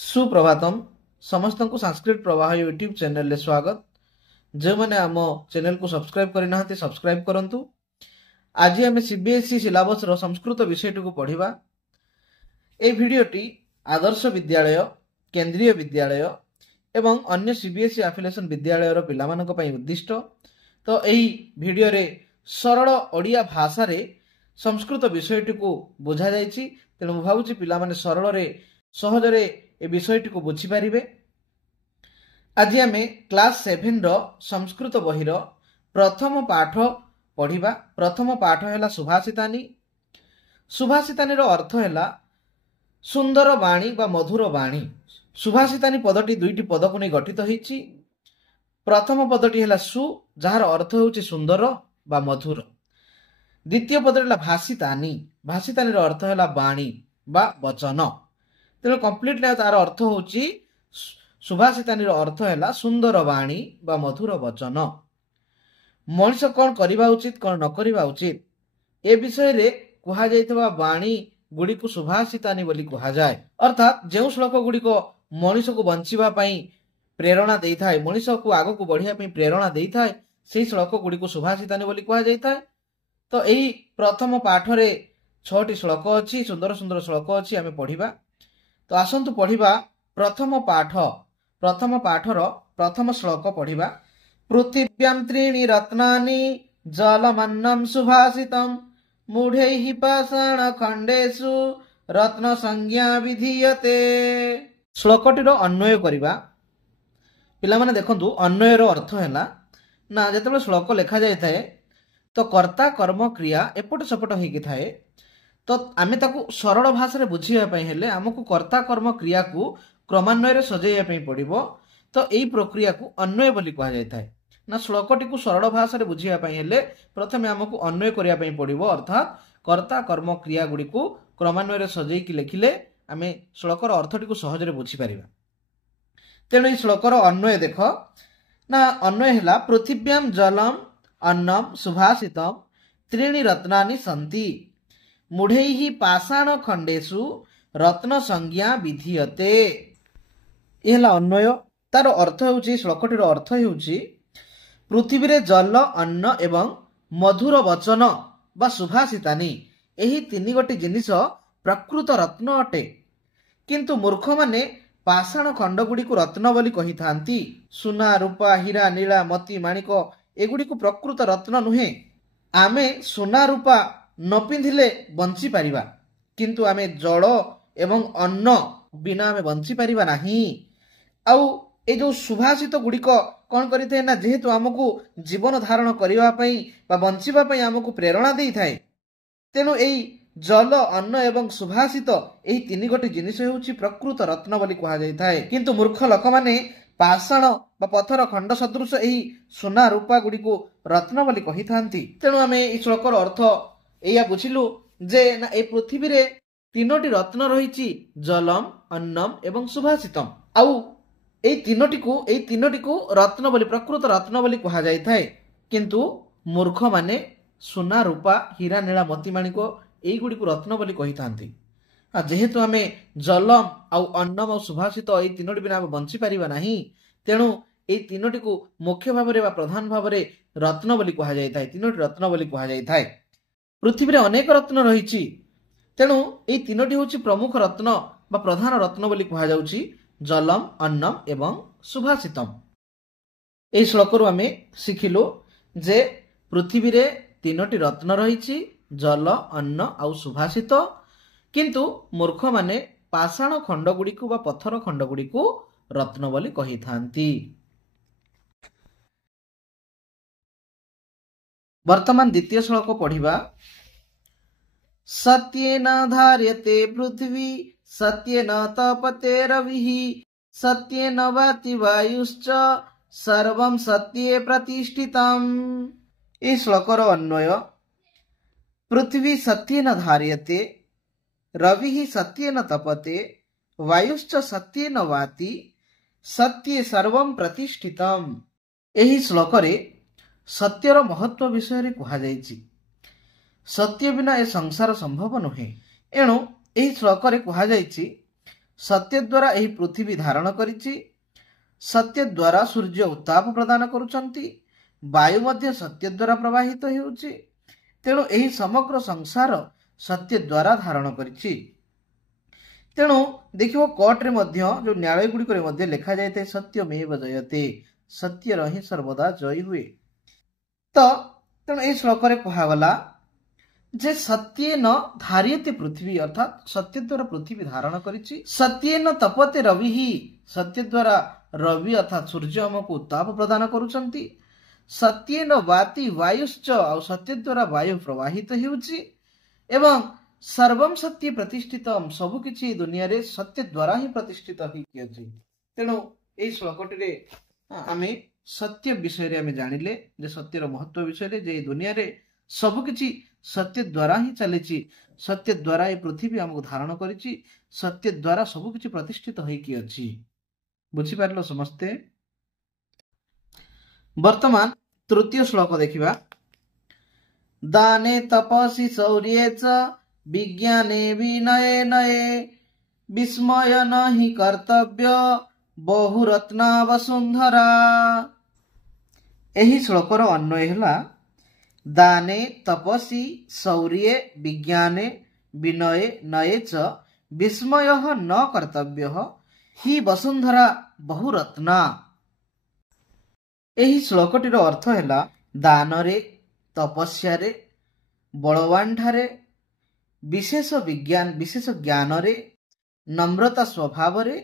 सुप्रभातम समस्त को संस्कृत प्रवाह यूट्यूब चैनल ले स्वागत। जो मैंने आम चैनल को सब्सक्राइब करना सब्सक्राइब करंतु। आज आम सीबीएसई सिलेबस रो संस्कृत विषय को पढ़िबा। ए भिडियोटी आदर्श विद्यालय, केंद्रीय विद्यालय एवं अन्य सीबीएसई एफिलिएशन विद्यालय रो पिलामानक पई उद्दिष्ट। तो एही भिडियो रे सरल ओडिया भाषा रे संस्कृत विषयटी को बुझा जायछि। तेणु मु भाबुछि पिला माने सरल रे सहज रे ए विषयटी को बुझी पारिबे। आज आमे क्लास 7 रो संस्कृत बही रो प्रथम पाठ पढ़िबा। प्रथम पाठ हैला सुभाषितानी। सुभाषितानी रो अर्थ हैला सुंदर बाणी बा मधुर बाणी। सुभाषितानी पदटी दुईटी पद को नै गठित होईछि। प्रथम पदटी हैला सु, जहार अर्थ होउछि सुंदर बा मधुर। द्वितीय पद हैला भाषितानी। भाषितानी रो अर्थ हैला बाणी बा वचन। तेणु कंप्लीटली तार अर्थ होउछि सुभाषितानी रो अर्थ हैला सुंदर बाणी बा मधुर वचन। मनुष्य कौन करिबा उचित कौन न करिबा उचित ए विषय रे कुहा जायतबा बाणी गुडी को सुभाषितानी बोली कुहा जाय। अर्थात जेउ श्लोक गुडी को मनुष्य को बंचिबा पई प्रेरणा देई थाए, मनुष्य को आगो को बढ़िया पई प्रेरणा देई थाए, सेही श्लोक गुडी को सुभाषितानी बोली कुहा जाय थाए। तो एही प्रथम पाठ रे 6टी श्लोक अछि, सुंदर सुंदर श्लोक अछि, आमे पढिबा। तो आसंतु पढ़िबा प्रथम पाठ। प्रथम पाठर प्रथम श्लोक पढ़िबा। पृथिव्यां त्रीणि रत्नानि जलमन्नं सुभाषितं मूढैः पाषाण खण्डेषु रत्न संज्ञा विधीयते। श्लोकटीर अन्वय करिबा। पिला माने देखंतु अन्वयर अर्थ हैला ना जेतेबेले श्लोक लेखा जाय थाए तो कर्ता कर्म क्रिया एपट सेपट हेकि थाए। तो आमे ताकू सरल भाषा रे बुझिया पई हेले हमकु कर्ता कर्म क्रिया को क्रमान्वय रे सजेया पई पड़िबो। तो एई प्रक्रिया को अन्वय बोली कहा जाय थाए ना। श्लोकटी को सरल भाषा रे बुझिया पई हेले प्रथमे हमकु अन्वय करिया पई पड़िबो। अर्थात कर्ता कर्म क्रिया गुडी को क्रमान्वय रे सजेई कि लेखिले आमे श्लोकर अर्थटी को सहज रे बुझी परिबा। तेणु एई श्लोकर अन्वय देख ना। अन्वय हैला पृथिव्यां जलम अन्नम सुभाषितम त्रीणि रत्नानि सन्ति मूढैः पाषाण खण्डेषु रत्न संज्ञा विधीयते। यहला अन्वय। तार अर्थ होउछि, श्लोकटीर अर्थ होउछि पृथ्वी रे जल, अन्न एवं मधुर वचन बा सुभाषितानी एही तीन गोटी जिनिस प्रकृत रत्न अटे, किंतु मूर्ख माने पाषाण खंड गुडी को रत्न बोली कहि थांती। सुना, रूपा, हीरा, नीला, मोती, माणिक एगुडी को प्रकृत रत्न नुहे। आमे सुना रूपा न पिंधिले बंची पारिबा, किंतु आमे जल एवं अन्न बिना आमे बंची पारिबा नाही। आउ ए जो सुभाषित गुड़िक कौन करिथे ना, जेहेतु आमको जीवन धारण करिवा पई बा बंचिबा पई आमको प्रेरणा देई थाए। तेनु एई जल, अन्न एवं सुभाषित एही तीन गोटी जिनिस हेउछि प्रकृत रत्न बोली कहा जाय थाए। किंतु मूर्ख लोक माने पाषाण बा पत्थर खंड सदृश एही सोना रूपा गुडी को रत्न बोली कहि थांती। तेनु आमे ई श्लोकर अर्थ एया बुझिलु जे ना ए पृथ्वी रे तीनोटी रत्न रहिछि, जलम, अन्नम एवं सुभाषितम। आउ ए तीनोटी को रत्न बोली प्रकृत रत्न बोली कहा जाय थाए। किंतु मूर्ख माने सोना, रूपा, हीरा, नीला, मोती, माणिक एई गुडी को रत्न बोली कहि थांती। जेहेतु आमे जलम आउ अन्नम आउ सुभाषित एई तीनोटी बिना बंची पारिबा नाही, तेणु एई तीनोटी को मुख्य भाबरे बा प्रधान भाबरे रत्न बोली कहा जाय थाए। तीनोटी रत्न बोली कहा जाय थाए। पृथ्वी रे अनेक रत्न रहिछि, तेणु एई तीनोटी होछि प्रमुख रत्न बा प्रधान रत्न बोली कहा जाउछि, जलम, अन्नम एवं सुभाषितम। एई श्लोकरु आमे सिखिलु जे पृथ्वी रे तीनोटी रत्न रहिछि, जल, अन्न आउ सुभाषित, किंतु मूर्ख माने पाषाण खंड गुडी को बा पत्थर खंड गुडी को रत्न बोली कहि थांती। वर्तमान द्वितीय श्लोक पढ़िबा। सत्येन धार्यते पृथ्वी सत्येन तपते रविः सत्येन वाति वायुश्च सर्वं सत्ये प्रतिष्ठितम्। ई श्लोकर अन्वय। पृथ्वी सत्येन धार्यते, रविः सत्येन तपते, वायुश्च सत्येन वाति, सत्ये सर्वं प्रतिष्ठितम्। एही श्लोकरे सत्यर महत्व विषय रे कहा जायछि। सत्य बिना ए संसार संभव नुहे। एणु एही श्लोक रे कहा जायछि सत्य द्वारा यही पृथ्वी धारण करिछि। सत्य द्वारा सूर्य उत्ताप प्रदान करुछंती। वायु मध्य सत्य द्वारा प्रवाहित हेउछि। तेणु यही समग्र संसार सत्य द्वारा धारण करिछि। तेणु देखिबो कोर्ट रे मध्य जो न्यायालय गुड़िक मध्य लिखा जाए सत्यमेव जयते, सत्यर ही सर्वदा जय हुए। तो तेणु यह श्लोक कहगला जे सत्येन धार्यते पृथ्वी, अर्थात सत्य द्वारा पृथ्वी धारण करिछि। सत्येन तपते रवि, सत्य द्वारा रवि अर्थात सूर्य हमको उत्ताप प्रदान करुछंती। सत्येन वाति वायुश्च, और सत्य द्वारा वायु प्रवाहित हेउछि। एवं सर्वम सत्य प्रतिष्ठितम, सबु किछि दुनिया रे सत्य द्वारा ही प्रतिष्ठित होइछि। तेणु एई श्लोकटी रे आमे सत्य विषय रे आमे जानिले जे सत्यर महत्व विषय रे, जे दुनिया रे सबु किछि सत्य द्वारा ही चलिछि। सत्य द्वारा ए पृथ्वी हमको धारण करिछि। सत्य द्वारा सबु किछि प्रतिष्ठित होइछि अछि। बुझि पारलो समस्ते। वर्तमान तृतीय श्लोक देखिबा। दाने तपसि शौर्ये च विज्ञाने विनये नये, विस्मय नहि कर्तव्य बहुरत्ना वसुंधरा। एही श्लोकर अन्वय हला दाने तपसि शौर्ये विज्ञाने विनये नये च विस्मयः न कर्तव्यः हि वसुंधरा बहुरत्ना। एही श्लोकटीर अर्थ है दान रे, तपस्या रे, बलवान ठारे, विशेष विज्ञान विशेष ज्ञान रे, नम्रता स्वभाव रे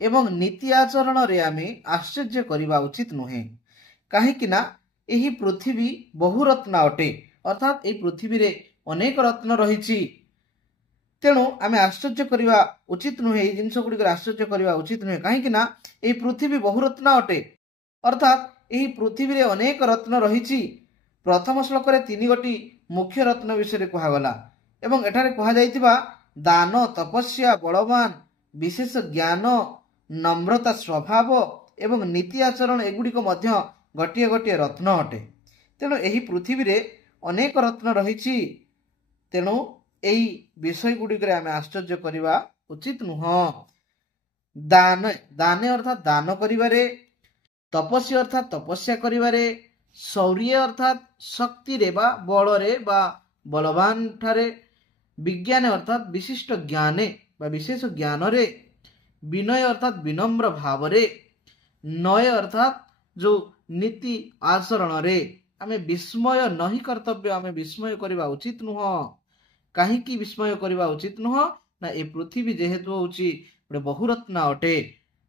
एवं नीति आचरण रे आमे आश्चर्य करिबा उचित नुहे। काहेकि ना एही पृथ्वी बहुरत्न अटे, अर्थात एही पृथ्वी रे अनेक रत्न रहिछि। तेणु आमे आश्चर्य करिबा उचित नुहे, एही जिंस गुडी आश्चर्य करिबा उचित नुहे। काहेकि ना एही पृथ्वी बहुरत्न अटे, अर्थात एही पृथ्वी रे अनेक रत्न रहिछि। प्रथम श्लोक रे 3 गोटी मुख्य रत्न विषय कहगला एवं एठारे कहा जाइतिबा दान, तपस्या, बलवान, विशेष ज्ञान, नम्रता स्वभाव एवं नीति आचरण एगुड़िक मध्य गोटे गोटे रत्न अटे। तेणु एही पृथ्वी रे अनेक रत्न रहिछि। तेणु एही विषय गुड़िक आमे आश्चर्य करिबा उचित नुह। दान दाने अर्थात दान करिबारे, तपस्या अर्थात तपस्या करिबारे, शौर्य अर्थात शक्ति रे बा बल रे बा बलवान ठारे, विज्ञान अर्थात विशिष्ट ज्ञाने बा विशेष ज्ञान रे, विनय अर्थात विनम्र भाव रे, नय अर्थात जो नीति आचरण रे आमे विस्मय नहीं कर्तव्य, आमे विस्मय करिबा उचित नुह। काहीकि विस्मय करिबा उचित नुह ना ए पृथ्वी जेहेतु होउची गोटे बहुरत्न अटे।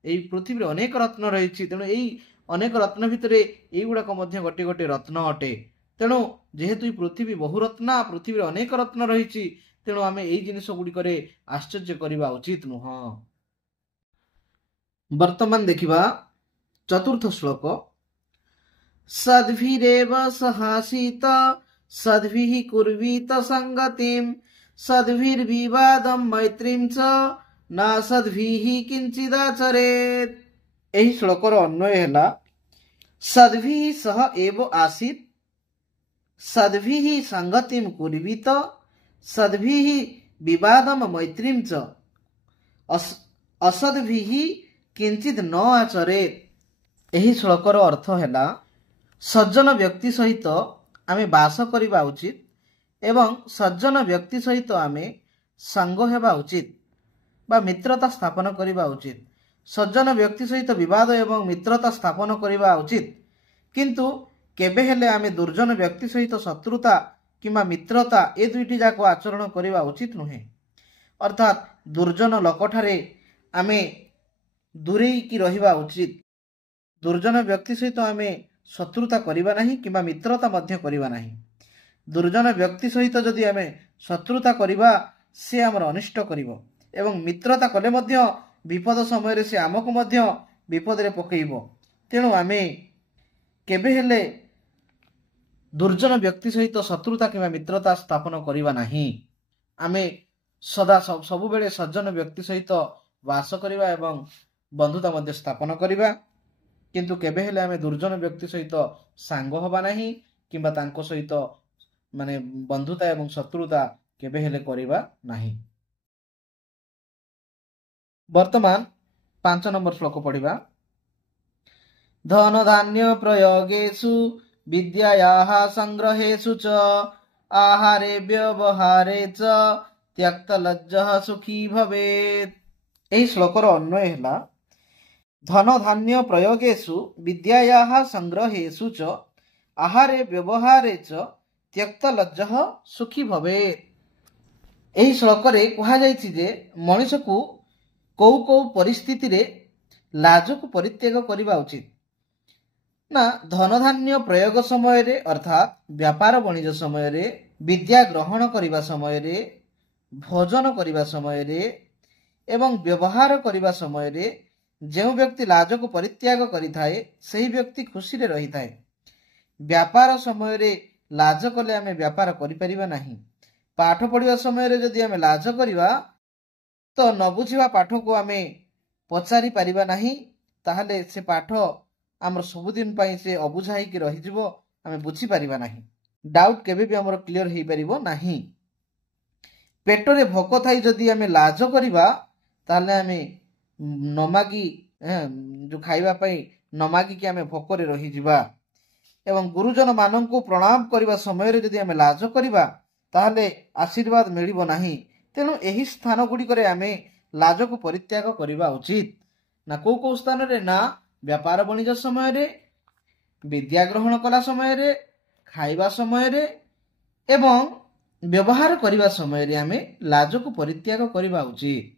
एई पृथ्वी रे अनेक रत्न रहिछि। तेणु एई अनेक रत्न भितरे एई गुडाक मध्य गोटे गोटे रत्न अटे। तेणु जेहेतु पृथ्वी बहुरत्ना, पृथ्वी रे अनेक रत्न रहिछि, तेणु आमे एई जिनिस गुडिकरे आश्चर्य करिबा उचित नुह। वर्तमान देखिबा चतुर्थ श्लोक। सद्भिरेव सहासीत सद्भिः कुर्वीत संगतिं, सद्भिर्विवादं मैत्रीं च न सद्भिः किंचिदाचरेत्। एही श्लोकर अन्वय है सद्भिः सह एव आसीत्, सद्भिः संगतिं कुर्वीत, सद्भिः विवादं मैत्रीं च असद्भिः किंचित न आचरेत्। एही श्लोकर अर्थ है सज्जन व्यक्ति सहित आमे बास करिबा उचित एवं सज्जन व्यक्ति सहित आमे संग हेबा उचित बा मित्रता स्थापन करिबा उचित। सज्जन व्यक्ति सहित विवाद एवं मित्रता स्थापन करिबा उचित, किंतु केबे हेले आमे दुर्जन व्यक्ति सहित शत्रुता किंबा मित्रता ए दुईटी जाक आचरण करिबा उचित नुहे। अर्थात दुर्जन लोकठारे आमे दूरेई की रहिबा उचित। दुर्जन व्यक्ति सहित आमे शत्रुता करिबा नहीं किंबा मित्रता मध्य करिबा नहीं। दुर्जन व्यक्ति सहित जदि आमे शत्रुता करिबा से हमर अनिष्ट करिवो एवं मित्रता कले मध्य विपद समय रे से आमको मध्य विपद रे पकेइबो। तेणु आमे केबे हेले दुर्जन व्यक्ति सहित शत्रुता किंबा मित्रता स्थापन करिबा नहीं। आमे सदा सबु बेले सज्जन व्यक्ति सहित वास करिबा एवं बंधुता मध्य स्थापन करिबा, किंतु केबे हेले आमे दुर्जन व्यक्ति सहित सांग हबा नहीं किंबा तांको सहित माने बंधुता एवं शत्रुता केबे हेले करिबा नहीं। वर्तमान 5 नंबर श्लोक पढ़िबा। धन धान्य प्रयोगेषु विद्यायाः संग्रहेषु च आहारे व्यवहारे च त्यक्तलज्जः सुखी भवेत्। एही श्लोकर अन्वय हैला धन धान्य प्रयोगेषु विद्यायाः संग्रहेषु च आहारे व्यवहारे च त्यक्तलज्जः सुखी भवेत्। एही श्लोकरे कहा जायछि जे मनुष्य को कौ कौ परिस्थिति रे लाज को परित्याग करबा उचित ना। धन धान्य प्रयोग समय रे अर्थात व्यापार वाणिज्य समय रे, विद्या ग्रहण करबा समय रे, भोजन करबा समय रे एवं व्यवहार करबा समय रे जो व्यक्ति लाज को परित्याग करिथाए सही व्यक्ति खुशी रे रही थाए। व्यापार समय रे लाज कले आमे व्यापार करि परिबा नाही। पाठ पढ़िबा समय रे जदि आमे लाज करिबा तो न बुझिबा पाठ को आमे पचारि परिबा नाही, ताहले से पाठ आमर सबुदिन पई से अबुझाई कि रहि जिवो, आमे बुझि परिबा नाही। डाउट केबे भी आमर क्लियर हेई परिबो नाही। पेटरे भोक थाई जदि आमे लाज करिबा ताहले आमे नमागी जो खाइबा पई नमागी कि आमे भोकरे रहि जिबा। एवं गुरुजन मानन को प्रणाम करबा समय रे जदि आमे लाज करिबा ताहले आशीर्वाद मिलिबो नाही। तेणु एही स्थान गुडी करे आमे लाज को परित्याग करबा उचित ना। को को स्थान रे ना व्यापार वाणिज्य समय रे, विद्या ग्रहण कला समय रे, खाइबा समय रे एवं व्यवहार करबा समय रे आमे लाज को परित्याग करबा उचित।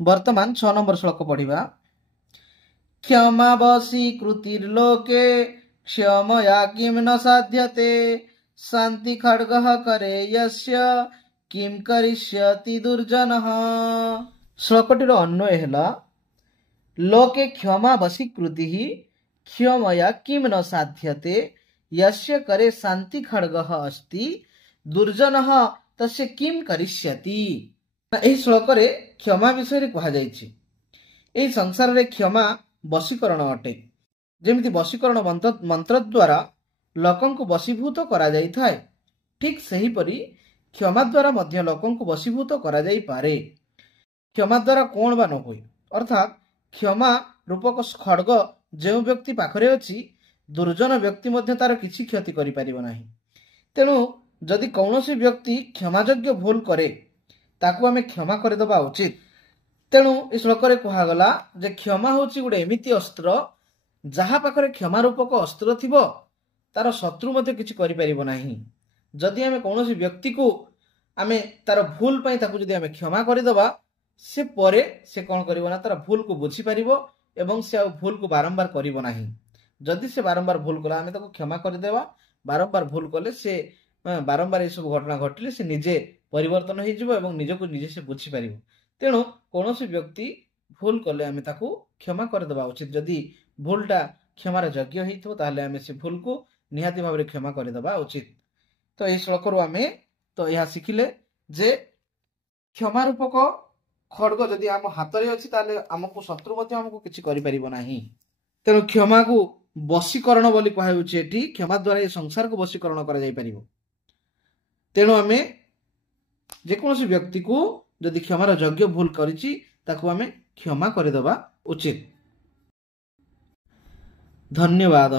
वर्तमान 6 नंबर श्लोक पढ़िबा। क्षमा वशीकृतिर्लोके क्षमया किम न साध्यते शांति खड्गः करे यस्य किम करिष्यति दुर्जनः। श्लोकटीर अन्वय हैला लोके क्षमा वशीकृति क्षमया किम न साध्यते यस्य करे शांति खड्गः अस्ति दुर्जनः तस्य किम करिष्यति। एही श्लोक रे क्षमा विषय रे कहा जायछि। एही संसार रे क्षमा वशीकरण अटे। जेमिति वशीकरण मंत्र द्वारा लोकन को वशीभूत करा जाई थाए, ठीक सही परी क्षमा द्वारा मध्य लोकन को वशीभूत करा जाई पारे। क्षमा द्वारा कोण बा न होय, अर्थात क्षमा रूपक खड्ग जो व्यक्ति पाखरे अछि दुर्जन व्यक्ति मध्य तार किछि क्षति करि परिबो नाही। तेणु जदि कौनसी व्यक्ति क्षमायोग्य भूल करे ताकू आमे क्षमा कर दबा उचित। तेणु इस श्लोक रे कहा गला जे क्षमा होछि गुडे एमिति अस्त्र जहा पाखरे क्षमा रूपक अस्त्र थिबो तार शत्रु मध्य किछि करि परिबो नाही। जदि आमे कौनसी व्यक्ति को आमे तार भूल पई ताकू जदि आमे क्षमा कर दबा से परे से कोन करिवो ना तार भूल को बुझी परिबो एवं से भूल को बारंबार करिवो नाही। जदि से बारंबार भूल कला आमे ताकू क्षमा कर देबा, बारंबार भूल कले से बारंबार ए सब घटना घटिले से निजे परिवर्तन हो जिवो एवं निजे को निजे से बुझी परिबो। तेणु कौनसी व्यक्ति भूल कले आमे ताकू क्षमा कर देबा उचित। जदि भूलटा क्षमार योग्य हेइथो ताहले आमे से भूल को निहाती भाव में क्षमा कर देबा उचित। तो एही श्लोक रु आमे तो यह शिखिले जे क्षमा रूपक खड्ग जदि आम हाथ रे अछि ताले हमको शत्रु मध्य हमको किछि करि परिबो नाही। तेणु क्षमा को वशीकरण बोली कहा होछि। एठी क्षमा द्वारा ए संसार को वशीकरण करा जाई परिबो। तेणु आमे जे कोनोसी व्यक्ति को जदि क्षमार योग्य भूल करिछि ताकू आमे क्षमा कर देबा उचित। धन्यवाद।